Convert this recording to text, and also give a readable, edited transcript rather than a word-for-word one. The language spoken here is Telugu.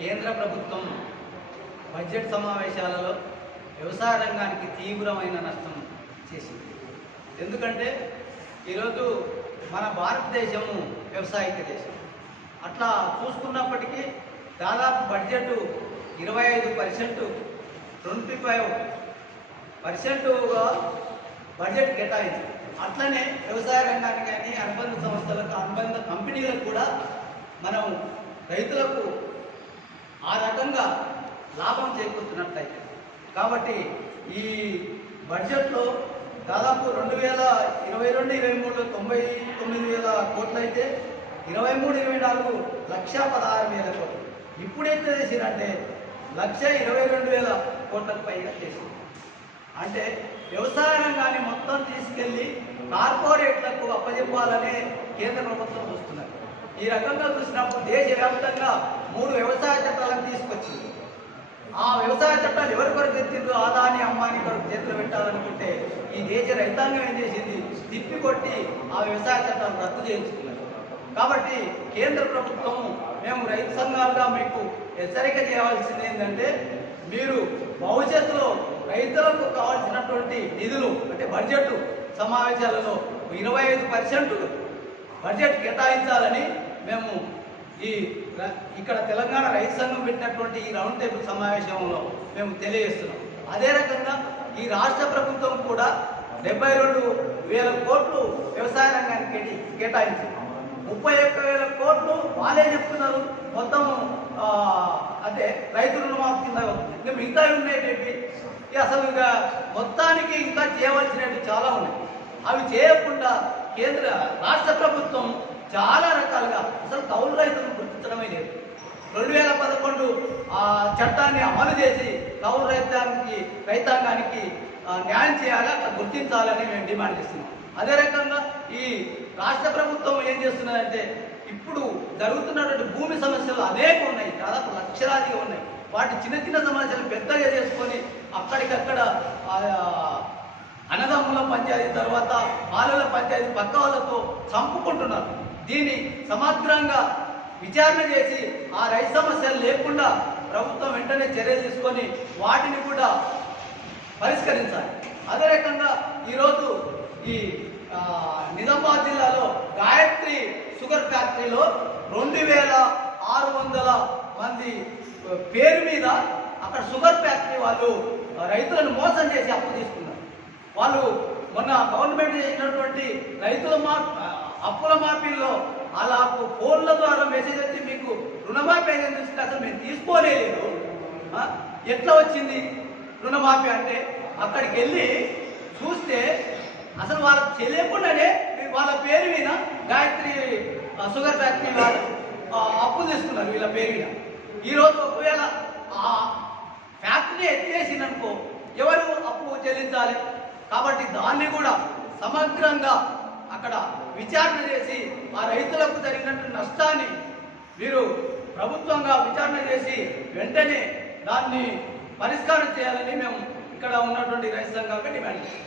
కేంద్ర ప్రభుత్వం బడ్జెట్ సమావేశాలలో వ్యవసాయ రంగానికి తీవ్రమైన నష్టం చేసింది. ఎందుకంటే ఈరోజు మన భారతదేశము వ్యవసాయక దేశం. అట్లా చూసుకున్నప్పటికీ దాదాపు బడ్జెట్ 25%, 25%గా బడ్జెట్ కేటాయించింది. అట్లనే వ్యవసాయ రంగానికి కానీ అనుబంధ సంస్థలకు, అనుబంధ కంపెనీలకు కూడా మనం రైతులకు ఆ రకంగా లాభం చేకూరుతున్నట్లయితే. కాబట్టి ఈ బడ్జెట్లో దాదాపు 2022-23లో 99,000 కోట్లు అయితే 23-24 1,16,000 కోట్లు. ఇప్పుడు ఎంత చేసిరంటే 1,22,000 కోట్లకు పైగా చేసింది. అంటే వ్యవసాయ రంగాన్ని మొత్తం తీసుకెళ్లి కార్పొరేట్లకు అప్పజెప్పాలనే కేంద్ర ప్రభుత్వం చూస్తున్నారు. ఈ రకంగా చూసినప్పుడు దేశవ్యాప్తంగా 3 వ్యవసాయ చట్టాలను తీసుకొచ్చింది. ఆ వ్యవసాయ చట్టాలు ఎవరి కొరకు ఎత్తిండ్రు? ఆదాని అంబానీ కొరకు చేతులు పెట్టాలనుకుంటే ఈ దేశ రైతాంగం ఏం చేసింది? తిప్పికొట్టి ఆ వ్యవసాయ చట్టాలను రద్దు చేయించుకున్నారు. కాబట్టి కేంద్ర ప్రభుత్వం మేము రైతు సంఘాలుగా మీకు హెచ్చరిక చేయవలసింది ఏంటంటే, మీరు భవిష్యత్తులో రైతులకు కావాల్సినటువంటి నిధులు అంటే బడ్జెట్ సమావేశాలలో 25% బడ్జెట్ కేటాయించాలని మేము ఇక్కడ తెలంగాణ రైతు సంఘం పెట్టినటువంటి ఈ రౌండ్ టేబుల్ సమావేశంలో మేము తెలియజేస్తున్నాం. అదే రకంగా ఈ రాష్ట్ర ప్రభుత్వం కూడా 72,000 కోట్లు వ్యవసాయ రంగానికి కేటాయించింది. 31,000 కోట్లు వాళ్ళే చెప్తున్నారు మొత్తం అంటే రైతు రుణమాఫీ కింద. ఇంకా మిగతా ఉండేటవి అసలు ఇంకా మొత్తానికి ఇంకా చేయవలసినవి చాలా ఉన్నాయి. అవి చేయకుండా రాష్ట్ర ప్రభుత్వం చాలా రకాలుగా అసలు కౌలు రైతులను గుర్తించడమే లేదు. 2011 చట్టాన్ని అమలు చేసి కౌలు రైతాంగానికి న్యాయం చేయాలి, అట్లా గుర్తించాలని మేము డిమాండ్ చేస్తున్నాం. అదే రకంగా ఈ రాష్ట్ర ప్రభుత్వం ఏం చేస్తున్నదంటే, ఇప్పుడు జరుగుతున్నటువంటి భూమి సమస్యలు అనేక ఉన్నాయి, దాదాపు లక్షలాదిగా ఉన్నాయి. వాటి చిన్న చిన్న సమస్యలు పెద్దగా చేసుకొని అక్కడికక్కడ అన్నదమ్ముల పంచాయతీ, తర్వాత బాలుల పంచాయతీ పక్క వాళ్ళతో చంపుకుంటున్నారు. దీన్ని సమగ్రంగా విచారణ చేసి ఆ రైతు సమస్యలు లేకుండా ప్రభుత్వం వెంటనే చర్యలు తీసుకొని వాటిని కూడా పరిష్కరించాలి. అదే రకంగా ఈరోజు ఈ నిజామాబాద్ జిల్లాలో గాయత్రి షుగర్ ఫ్యాక్టరీలో 2,600 మంది పేరు మీద అక్కడ షుగర్ ఫ్యాక్టరీ వాళ్ళు రైతులను మోసం చేసి అప్పు తీసుకున్నారు. వాళ్ళు మొన్న గవర్నమెంట్ చేసినటువంటి అప్పుల మాఫీలో అలా ఫోన్ల ద్వారా మెసేజ్ వచ్చి మీకు రుణమాఫీ అయిందని చూస్తే అసలు మేము తీసుకోలేదు. ఎట్లా వచ్చింది రుణమాఫీ అంటే అక్కడికి వెళ్ళి చూస్తే అసలు వాళ్ళకి తెలియకుండానే వాళ్ళ పేరు మీద గాయత్రి షుగర్ ఫ్యాక్టరీ వాళ్ళు అప్పు తీసుకున్నారు వీళ్ళ పేరు మీద. ఈరోజు ఒకవేళ ఆ ఫ్యాక్టరీ ఎత్తేసిందనుకో ఎవరు అప్పు చెల్లించాలి? కాబట్టి దాన్ని కూడా సమగ్రంగా అక్కడ విచారణ చేసి ఆ రైతులకు జరిగినటువంటి నష్టాన్ని మీరు ప్రభుత్వంగా విచారణ చేసి వెంటనే దాన్ని పరిష్కారం చేయాలని మేము ఇక్కడ ఉన్నటువంటి రైతు సంఘాలకు డిమాండ్ చేస్తాం.